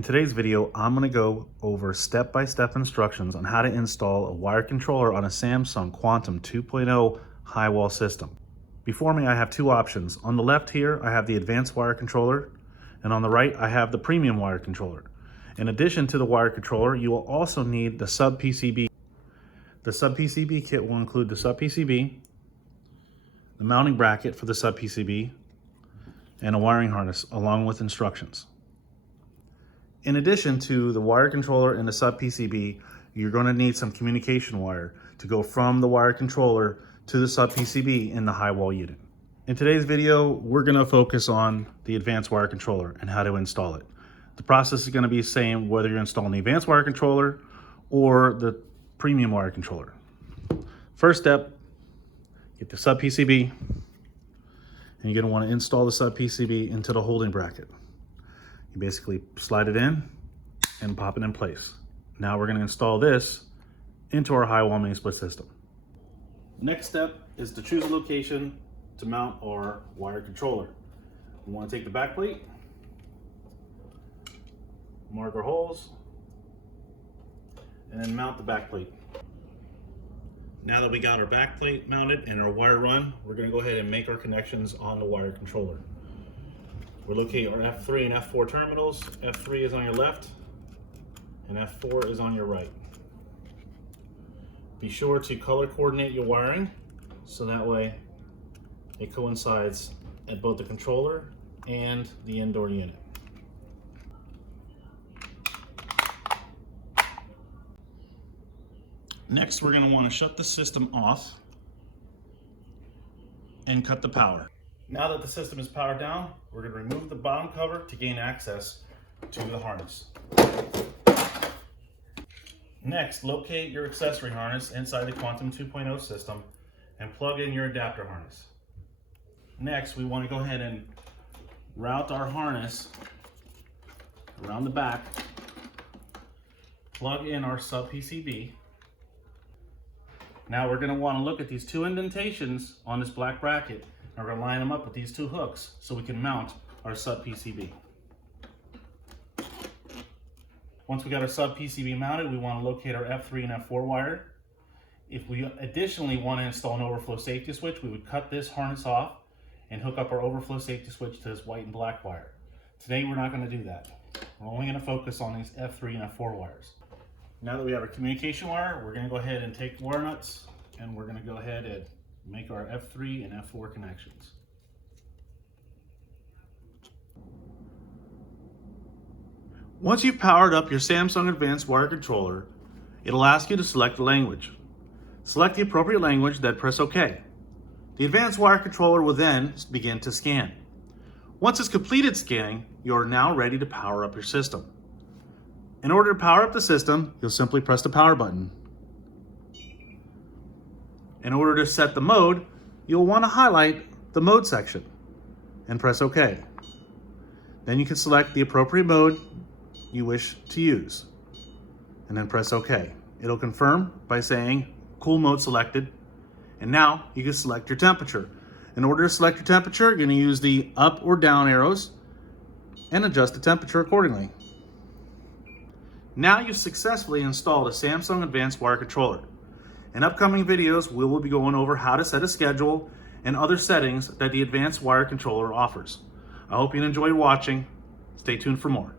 In today's video, I'm going to go over step-by-step instructions on how to install a wire controller on a Samsung Quantum 2.0 high wall system. Before me, I have two options. On the left here, I have the advanced wire controller, and on the right, I have the premium wire controller. In addition to the wire controller, you will also need the sub-PCB. The sub-PCB kit will include the sub-PCB, the mounting bracket for the sub-PCB, and a wiring harness along with instructions. In addition to the wire controller and the sub-PCB, you're going to need some communication wire to go from the wire controller to the sub-PCB in the high wall unit. In today's video, we're going to focus on the advanced wire controller and how to install it. The process is going to be the same whether you're installing the advanced wire controller or the premium wire controller. First step, get the sub-PCB, and you're going to want to install the sub-PCB into the holding bracket. You basically slide it in and pop it in place. Now we're going to install this into our high wall mini split system. Next step is to choose a location to mount our wire controller. We want to take the back plate, mark our holes, and then mount the back plate. Now that we got our back plate mounted and our wire run, we're going to go ahead and make our connections on the wire controller. We'll locate our F3 and F4 terminals. F3 is on your left and F4 is on your right. Be sure to color coordinate your wiring so that way it coincides at both the controller and the indoor unit. Next, we're going to want to shut the system off and cut the power. Now that the system is powered down, we're going to remove the bottom cover to gain access to the harness. Next, locate your accessory harness inside the Quantum 2.0 system and plug in your adapter harness. Next, we want to go ahead and route our harness around the back, plug in our sub-PCB. Now we're going to want to look at these two indentations on this black bracket. And we're going to line them up with these two hooks so we can mount our sub-PCB. Once we got our sub-PCB mounted, we want to locate our F3 and F4 wire. If we additionally want to install an overflow safety switch, we would cut this harness off and hook up our overflow safety switch to this white and black wire. Today we're not going to do that. We're only going to focus on these F3 and F4 wires. Now that we have our communication wire, we're going to go ahead and take wire nuts and we're going to go ahead and make our F3 and F4 connections. Once you've powered up your Samsung Advanced Wire Controller, it'll ask you to select the language. Select the appropriate language, then press OK. The Advanced Wire Controller will then begin to scan. Once it's completed scanning, you're now ready to power up your system. In order to power up the system, you'll simply press the power button. In order to set the mode, you'll want to highlight the mode section and press OK. Then you can select the appropriate mode you wish to use and then press OK. It'll confirm by saying cool mode selected, and now you can select your temperature. In order to select your temperature, you're going to use the up or down arrows and adjust the temperature accordingly. Now you've successfully installed a Samsung Advanced Wire Controller. In upcoming videos, we will be going over how to set a schedule and other settings that the Advanced Wire Controller offers. I hope you enjoyed watching. Stay tuned for more.